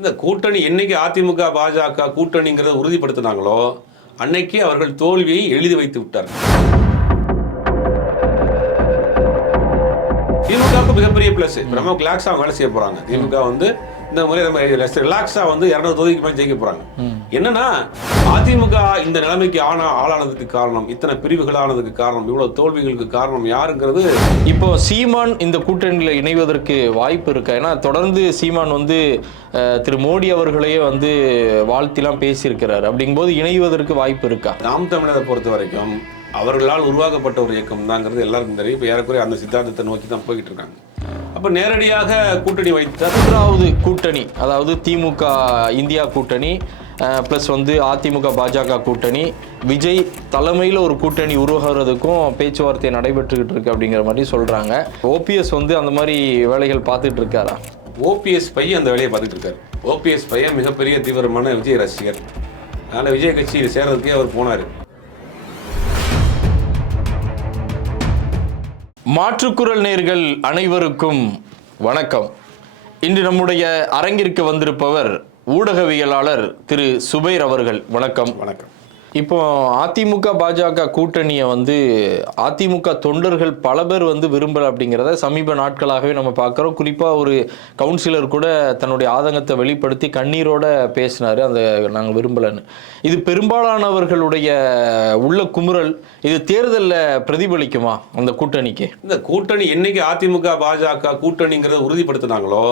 இந்த கூட்டணி என்னைக்கு அதிமுக பாஜக கூட்டணிங்கிறத உறுதிப்படுத்தினாங்களோ அன்னைக்கு அவர்கள் தோல்வியை எழுதி வைத்து விட்டார்கள். திமுகவுக்கு மிகப்பெரிய பிளஸ் நம்ம ரிலாக்ஸா வேலை செய்ய போறாங்க. திமுக வந்து இந்த முறை ரிலாக்ஸா வந்து இரநூறு தொகுதிக்கு மேலே ஜெயிக்க போறாங்க. என்னன்னா அதிமுக இந்த நிலைமைக்கு ஆனா ஆளானதுக்கு காரணம் இத்தனை பிரிவுகளானதுக்கு காரணம் இவ்வளவு தோல்விகளுக்கு காரணம் யாருங்கிறது இப்போ சீமான் இந்த கூட்டணியில் இணைவதற்கு வாய்ப்பு இருக்கா? ஏன்னா தொடர்ந்து சீமான் வந்து திரு மோடி அவர்களையே வந்து வாழ்த்திலாம் பேசியிருக்கிறார். அப்படிங்கும்போது இணைவதற்கு வாய்ப்பு இருக்கா? நாம் தமிழரை பொறுத்த வரைக்கும் அவர்களால் உருவாக்கப்பட்ட ஒரு இயக்கம் தாங்கிறது எல்லாருக்கும் தெரியும். இப்போ ஏறக்குறைய அந்த சித்தாந்தத்தை நோக்கி தான் போய்கிட்டு இருக்காங்க. அப்போ நேரடியாக கூட்டணி வைத்தால் மூன்றாவது கூட்டணி அதாவது திமுக இந்தியா கூட்டணி ப்ளஸ் வந்து அதிமுக பாஜக கூட்டணி. விஜய் தலைமையில் ஒரு கூட்டணி உருவாகிறதுக்கும் பேச்சுவார்த்தை நடைபெற்றுக்கிட்டு இருக்கு அப்படிங்கிற மாதிரி சொல்கிறாங்க ஓபிஎஸ் வந்து அந்த மாதிரி வேலைகள் பார்த்துட்டு இருக்காரா? ஓபிஎஸ் பையன் அந்த வேலையை பார்த்துட்டு இருக்காரு. ஓபிஎஸ் பையன் மிகப்பெரிய தீவிரமான விஜய் ரசிகர். அதனால் விஜய் கட்சியில் சேர்றதுக்கே அவர் போனார். மாற்றுக்குரல் நேர்கள் அனைவருக்கும் வணக்கம். இன்று நம்முடைய அரங்கிற்கு வந்திருப்பவர் ஊடகவியலாளர் திரு சுபைர் அவர்கள். வணக்கம். வணக்கம். இப்போ அதிமுக பாஜக கூட்டணியை வந்து அதிமுக தொண்டர்கள் பல பேர் வந்து விரும்பல அப்படிங்கிறத சமீப நாட்களாகவே நம்ம பார்க்குறோம். குறிப்பாக ஒரு கவுன்சிலர் கூட தன்னுடைய ஆதங்கத்தை வெளிப்படுத்தி கண்ணீரோட பேசினார். அந்த நாங்கள் விரும்பலைன்னு. இது பெரும்பாலானவர்களுடைய உள்ள குமுறல். இது தேர்தலில் பிரதிபலிக்குமா அந்த கூட்டணிக்கு? இந்த கூட்டணி என்னைக்கு அதிமுக பாஜக கூட்டணிங்கிறத உறுதிப்படுத்தினாங்களோ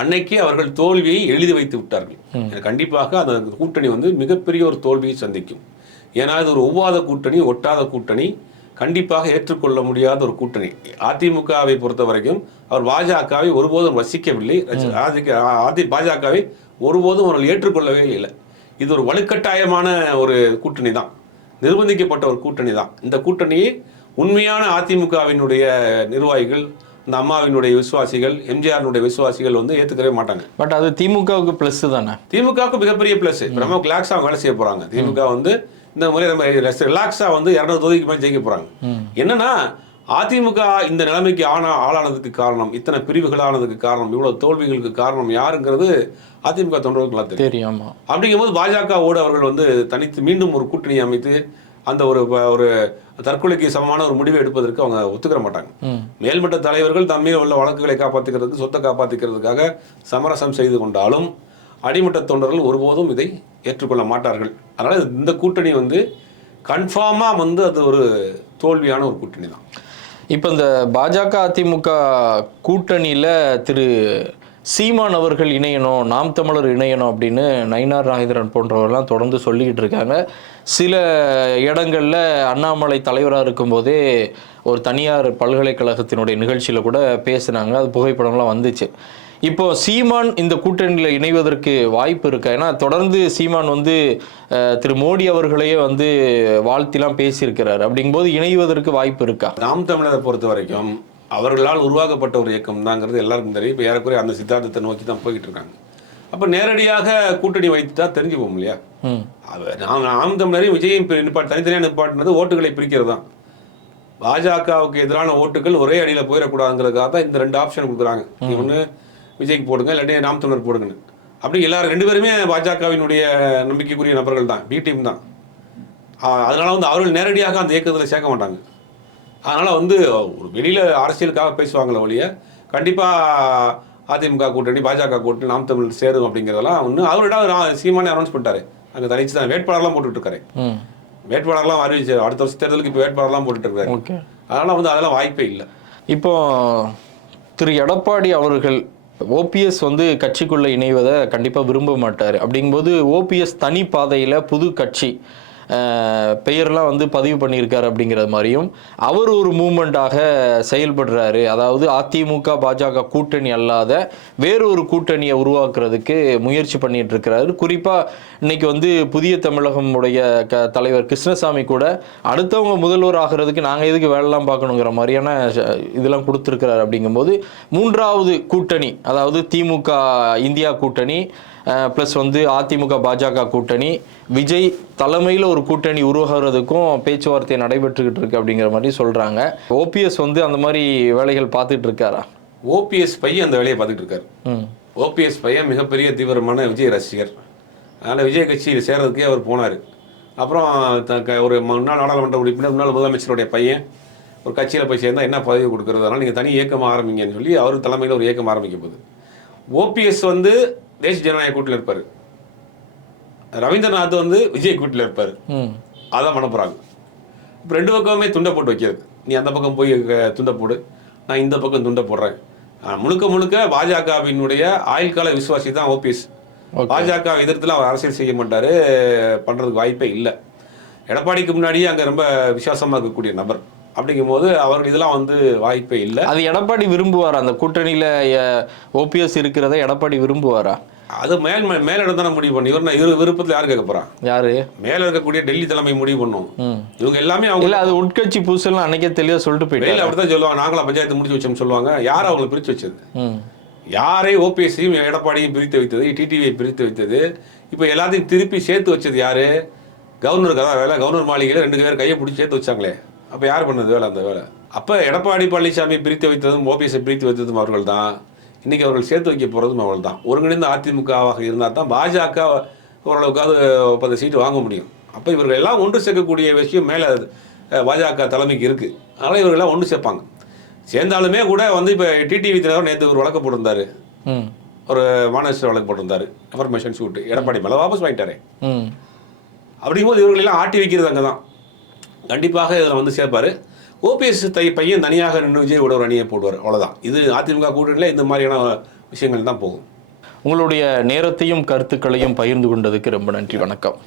அன்னைக்கு அவர்கள் தோல்வியை எழுதி வைத்து விட்டார்கள். கண்டிப்பாக அந்த கூட்டணி வந்து மிகப்பெரிய ஒரு தோல்வியை சந்திக்கும். ஏன்னா இது ஒரு ஒவ்வாத கூட்டணி ஒட்டாத கூட்டணி. கண்டிப்பாக ஏற்றுக்கொள்ள முடியாத ஒரு கூட்டணி. அதிமுகவை பொறுத்த வரைக்கும் அவர் பாஜகவை ஒருபோதும் வசிக்கவில்லை. அதி பாஜகவை ஒருபோதும் அவர்கள் ஏற்றுக்கொள்ளவே இல்லை. இது ஒரு வலுக்கட்டாயமான ஒரு கூட்டணி தான். நிர்பந்திக்கப்பட்ட ஒரு கூட்டணி தான். இந்த கூட்டணியை உண்மையான அதிமுகவினுடைய நிர்வாகிகள் இந்த அம்மாவினுடைய விசுவாசிகள் எம்ஜிஆரினுடைய விசுவாசிகள் வந்து ஏற்றுக்கவே மாட்டாங்க. பட் அது திமுகவுக்கு ப்ளஸ் தானே? திமுகவுக்கு மிகப்பெரிய பிளஸ் நம்ம ரிலாக்ஸாக வேலை செய்ய போறாங்க. திமுக வந்து இந்த முறை நம்ம ரிலாக்ஸா வந்து இரநூறு தொகுதிக்கு மேலே ஜெயிக்க போறாங்க. என்னன்னா அதிமுக இந்த நிலைமைக்கு ஆனா ஆளானதுக்கு காரணம் இத்தனை பிரிவுகளானதுக்கு காரணம் இவ்வளவு தோல்விகளுக்கு காரணம் யாருங்கிறது அதிமுக தொண்டர்களுக்கு தெரியும். ஆமா. அப்படிங்கும்போது பாஜகவோடு அவர்கள் வந்து தனித்து மீண்டும் ஒரு கூட்டணி அமைத்து அந்த ஒரு ஒரு தற்கொலைக்கு சமமான ஒரு முடிவை எடுப்பதற்கு அவங்க ஒத்துக்கிற மாட்டாங்க. மேல்மட்ட தலைவர்கள் தம்மீது உள்ள வழக்குகளை காப்பாற்றிக்கிறதுக்கு சொத்தை காப்பாற்றிக்கிறதுக்காக சமரசம் செய்து கொண்டாலும் அடிமட்ட தொண்டர்கள் ஒருபோதும் இதை ஏற்றுக்கொள்ள மாட்டார்கள். அதனால் இந்த கூட்டணி வந்து கன்ஃபார்மாக வந்து அது ஒரு தோல்வியான ஒரு கூட்டணி தான் இப்போ இந்த பாஜக அதிமுக கூட்டணியில் திரு சீமான் அவர்கள் இணையணும் நாம் தமிழர் இணையணும் அப்படின்னு நயினார் நாகேந்திரன் போன்றவர்கள்லாம் தொடர்ந்து சொல்லிக்கிட்டு இருக்காங்க. சில இடங்களில் அண்ணாமலை தலைவராக இருக்கும்போதே ஒரு தனியார் பல்கலைக்கழகத்தினுடைய நிகழ்ச்சியில் கூட பேசுனாங்க. அது புகைப்படம்லாம் வந்துச்சு. இப்போ சீமான் இந்த கூட்டணியில் இணைவதற்கு வாய்ப்பு இருக்கா? ஏன்னா தொடர்ந்து சீமான் வந்து திரு மோடி அவர்களையே வந்து வாழ்த்திலாம் பேசியிருக்கிறார். அப்படிங்கும்போது இணைவதற்கு வாய்ப்பு இருக்கா? நாம் தமிழரை பொறுத்த வரைக்கும் அவர்களால் உருவாக்கப்பட்ட ஒரு இயக்கம் தாங்கிறது எல்லாருக்கும் தெரியும். இப்போ ஏறக்குறைய அந்த சித்தாந்தத்தை நோக்கி தான் போய்கிட்டு இருக்காங்க அப்போ நேரடியாக கூட்டணி வைத்துட்டா தெரிஞ்சு போகும் இல்லையா நாம் நாம் தமிழரையும் விஜயம் பி- நிப்பாட் தனித்தனியாக நிப்பாட்டினது ஓட்டுகளை பிரிக்கிறது. தான் பாஜகவுக்கு எதிரான ஓட்டுகள் ஒரே அணியில் போயிடக்கூடாதுங்கிறதுக்காக தான் இந்த ரெண்டு ஆப்ஷன் கொடுக்குறாங்க. ஒன்று விஜய்க்கு போடுங்க இல்லாட்டி நாம் தமிழர் போடுங்கன்னு. அப்படி எல்லாரும் ரெண்டு பேருமே பாஜகவினுடைய நம்பிக்கைக்குரிய நபர்கள் தான் பி டீம் தான். அதனால வந்து அவர்கள் நேரடியாக அந்த இயக்கத்தில் சேர்க்க மாட்டாங்க. அதனால வந்து ஒரு வெளியில அரசியலுக்காக பேசுவாங்களே ஒழிய கண்டிப்பா அதிமுக கூட்டணி பாஜக கூட்டணி நாம் தமிழ் சேரும் அப்படிங்கிறதெல்லாம் ஒன்று அவரிடம் நான் சீமானே அனௌன்ஸ் பண்ணிட்டாரு. அங்கே தனிச்சு தான் வேட்பாளர்லாம் ம். வேட்பாளர்லாம் அறிவிச்சு அடுத்த வருஷ தேர்தலுக்கு இப்போ வேட்பாளர்லாம் ஓகே. அதனால வந்து அதெல்லாம் வாய்ப்பே இல்லை. இப்போ திரு எடப்பாடி அவர்கள் ஓபிஎஸ் வந்து கட்சிக்குள்ளே இணைவதை கண்டிப்பாக விரும்ப மாட்டார். அப்படிங்கும்போது ஓபிஎஸ் தனி பாதையில் புது கட்சி பெயர்லாம் வந்து பதிவு பண்ணியிருக்காரு அப்படிங்கிறது மாதிரியும் அவர் ஒரு மூமெண்ட்டாக செயல்படுறாரு. அதாவது அதிமுக பாஜக கூட்டணி அல்லாத வேறொரு கூட்டணியை உருவாக்குறதுக்கு முயற்சி பண்ணிட்டு இருக்கிறாரு குறிப்பாக இன்னைக்கு வந்து புதிய தமிழகம் உடைய க தலைவர் கிருஷ்ணசாமி கூட அடுத்தவங்க முதல்வர் ஆகிறதுக்கு நாங்கள் எதுக்கு வேலைலாம் பார்க்கணுங்கிற மாதிரியான இதெல்லாம் கொடுத்துருக்கிறார் அப்படிங்கும்போது மூன்றாவது கூட்டணி அதாவது திமுக இந்தியா கூட்டணி ப்ளஸ் வந்து அதிமுக பாஜக கூட்டணி. விஜய் தலைமையில் ஒரு கூட்டணி உருவாகிறதுக்கும் பேச்சுவார்த்தை நடைபெற்றுக்கிட்டு இருக்கு அப்படிங்கிற மாதிரி சொல்கிறாங்க ஓபிஎஸ் வந்து அந்த மாதிரி வேலைகள் பார்த்துட்டு இருக்காரா ஓபிஎஸ் பையன் அந்த வேலையை பார்த்துட்டு இருக்காரு ஓபிஎஸ் பையன் மிகப்பெரிய தீவிரமான விஜய் ரசிகர். அதனால் விஜய் கட்சியில் சேர்றதுக்கே அவர் போனார். அப்புறம் த- க- ஒரு முன்னாள் நாடாளுமன்ற உறுப்பினர் முன்னாள் முதலமைச்சருடைய பையன் ஒரு கட்சியில் போய் சேர்ந்தா என்ன பதவி கொடுக்குறது அதனால் நீங்கள் தனி இயக்கம் ஆரம்பிங்கன்னு சொல்லி அவர் தலைமையில் ஒரு இயக்கம் ஆரம்பிக்க போகுது. ஓபிஎஸ் வந்து தேசிய ஜனநாயக கூட்டில் இருப்பார். ரவீந்திரநாத் வந்து விஜய் கூட்டில் இருப்பார். அதான் பண்ண போகிறாங்க இப்போ ரெண்டு பக்கமுமே துண்டை போட்டு வைக்கிறது. நீ அந்த பக்கம் போய் துண்டை போடு. நான் இந்த பக்கம் துண்டை போடுறேன். முழுக்க முழுக்க பாஜகவினுடைய ஆயுள் கால விசுவாசி தான் ஓபிஎஸ் பாஜக எதிர்த்துல அவர் அரசியல் செய்ய மாட்டாரு பண்றதுக்கு வாய்ப்பே இல்லை. எடப்பாடிக்கு முன்னாடியே அங்க ரொம்ப விசுவாசமா இருக்கக்கூடிய நபர். அப்படிங்கும்போது அவர்கள் இதெல்லாம் வந்து வாய்ப்பே இல்லை. அது எடப்பாடி விரும்புவாரா? அந்த கூட்டணியில ஓபிஎஸ் இருக்கிறத எடப்பாடி விரும்புவாரா? அது மேல் மேலிடம் தானே முடிவு பண்ணி இவர் இவர் விருப்பத்தில் யார் கேட்க போறான் யாரு? மேல இருக்கக்கூடிய டெல்லி தலைமை முடிவு பண்ணும். இவங்க எல்லாமே அவங்க இல்ல அது உட்கட்சி பூசல் அன்னைக்கே தெளிவா சொல்லிட்டு வெளியில போயிட்டாரு அப்படித்தான் சொல்லுவாங்க. நாங்களா பஞ்சாயத்து முடிச்சு வச்சோம்னு சொல்லுவாங்க. யார் அவங்களை பிரிச்சு வச்சது? யாரை ஓபிஎஸ்சியும் எடப்பாடியும் பிரித்து வைத்தது? டிடிவியை பிரித்து வைத்தது. இப்போ எல்லாத்தையும் திருப்பி சேர்த்து வச்சது யாரு? கவர்னருக்கு அதான் வேலை கவர்னர் மாளிகையில் ரெண்டு பேர் கையை பிடிச்சி சேர்த்து வச்சாங்களே. அப்போ யார் பண்ணது வேலை அந்த வேலை? அப்போ எடப்பாடி பழனிசாமி பிரித்து வைத்ததும் ஓபிஎஸ்ஸை பிரித்து வைத்ததும் அவர்கள் தான் இன்னைக்கு அவர்கள் சேர்த்து வைக்க போகிறதும் அவர்கள் தான் ஒருங்கிணைந்த அதிமுகவாக இருந்தால் தான் பாஜக ஓரளவுக்காவது பத்து சீட்டு வாங்க முடியும். அப்போ இவர்கள் எல்லாம் ஒன்று சேர்க்கக்கூடிய விஷயம் மேலே பாஜக தலைமைக்கு இருக்குது அதனால் இவர்கள் எல்லாம் ஒன்று சேர்ப்பாங்க. சேர்ந்தாலுமே கூட வந்து இப்போ டிடிவி தினகரன் நேற்று ஒரு வழக்கு போட்டிருந்தாரு. ஒரு மாநகராட்சி வழக்கு போட்டிருந்தாரு. இன்ஃபர்மேஷன் ஷூட் எடப்பாடி மேலே வாபஸ் வாங்கிட்டாரே. அப்படிங்கும்போது இவர்களெல்லாம் ஆட்டி வைக்கிறது அங்கே தான் கண்டிப்பாக இதில் வந்து சேர்ப்பார். ஓபிஎஸ் தை பையன் தனியாக நின்று விஜய் ஒரு அணியை போடுவார். அவ்வளோதான் இது அதிமுக கூட்டணியில் இந்த மாதிரியான விஷயங்கள் தான் போகும். உங்களுடைய நேரத்தையும் கருத்துக்களையும் பகிர்ந்து கொண்டதுக்கு ரொம்ப நன்றி. வணக்கம்.